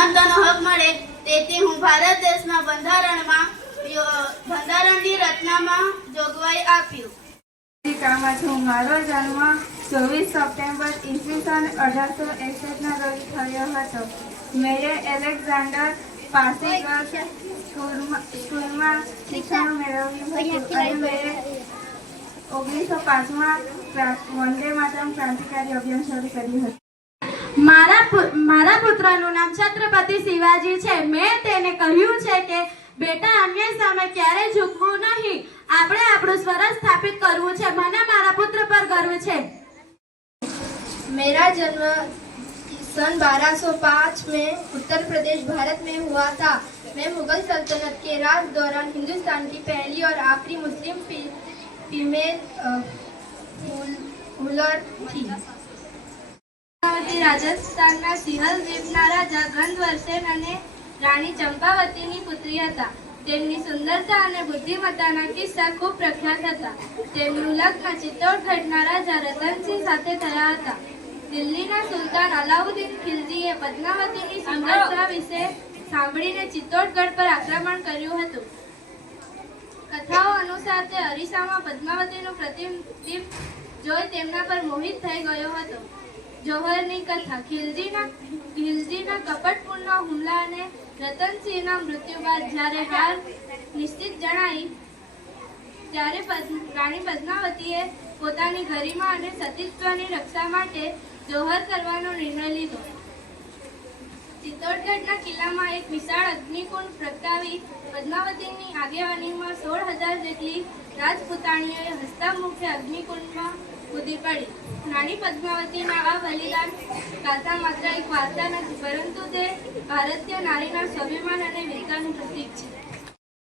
સમાનતાનો હક મળે તેથી હું ભારત દેશના બંધારણની રચનામાં જોગવાઈ આપ્યું. મારો જન્મ 24 સપ્ટેમ્બર ઈસવીસન 1861 ના રોજ થયો હતો. મેરે એલેક્ઝાન્ડર પાસીગર સ્કૂલમાં શિક્ષણ મેળવ્યું હતું અને મેરે 1905માં વંદે માતરમ ક્રાંતિકારી અભિયાન શરૂ કર્યું હતું. મારા પુત્રનું નામ છત્રપતિ શિવાજી છે. મેં તેને કહ્યું છે કે બેટા, અન્યાય સામે ક્યારેય ઝૂકવું નહીં. આપણે આપણું સ્વરાજ સ્થાપિત કરવું છે. મને મારા પુત્ર પર ગર્વ છે. मेरा जन्म सन 1205 में उत्तर प्रदेश भारत में हुआ था. मैं मुगल सल्तनत के राज दौरान हिंदुस्तान की पहली और आखिरी मुस्लिम फीमेल रूलर थी. રાજસ્થાનના સિંહલ દ્વીપના રાજા ગંધવર્ષેન અને રાણી ચંપાવતીની પુત્રી હતા. તેમની સુંદરતા અને બુદ્ધિમત્તાના કિસ્સા ખૂબ પ્રખ્યાત હતા. તેમનું લગ્ન ચિત્તોડગઢના રાજા રતનસિંહ સાથે થયા હતા. દિલ્હીના સુલતાન અલાઉદ્દીન ખિલજીએ પદ્માવતીની સુંદરતા વિશે સાંભળીને ચિત્તોડગઢ પર આક્રમણ કર્યું હતું. કથાઓ અનુસાર તે અરીસામાં પદ્માવતીનું પ્રતિબિંબ જોઈ તેમના પર મોહિત થઈ ગયો હતો. જોહરની કથા. ખિલજીના કપટપૂર્ણ હુમલા અને રતનસિંહના મૃત્યુ બાદ જ્યારે હાર નિશ્ચિત જણાઈ ત્યારે રાણી પદ્માવતીએ પોતાની ગરિમા અને સતીત્વની રક્ષા માટે જોહર કરવાનો નિર્ણય લીધો. ચિત્તોડગઢના કિલ્લામાં એક વિશાળ અગ્નિકુંડ પ્રગટાવી પદ્માવતીની આગેવાનીમાં 16,000 જેટલી રાજપૂતાણીઓએ હસતા મુખે અગ્નિકુંડમાં કૂદી પડી. રાણી પદ્માવતીના આ બલિદાન ગાથા માત્ર એક વાર્તા નથી, પરંતુ તે ભારતીય નારીના સ્વાભિમાન અને વીરતાનું પ્રતીક છે.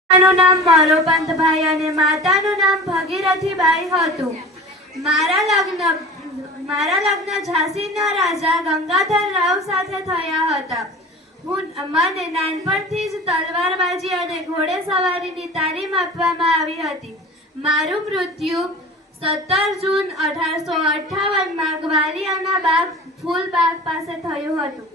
મારું નામ મોરોપંતભાઈ અને માતાનું નામ ભગીરથીબાઈ હતું. મારા લગ્ન ઝાંસીના રાજા ગંગાધર રાવ સાથે થયા હતા. મને નાનપણથી જ તલવારબાજી અને ઘોડેસવારીની તાલીમ આપવામાં આવી હતી. મારું મૃત્યુ 17 જૂન 1858માં ગ્વાલિયરના ફૂલબાગ પાસે થયું હતું.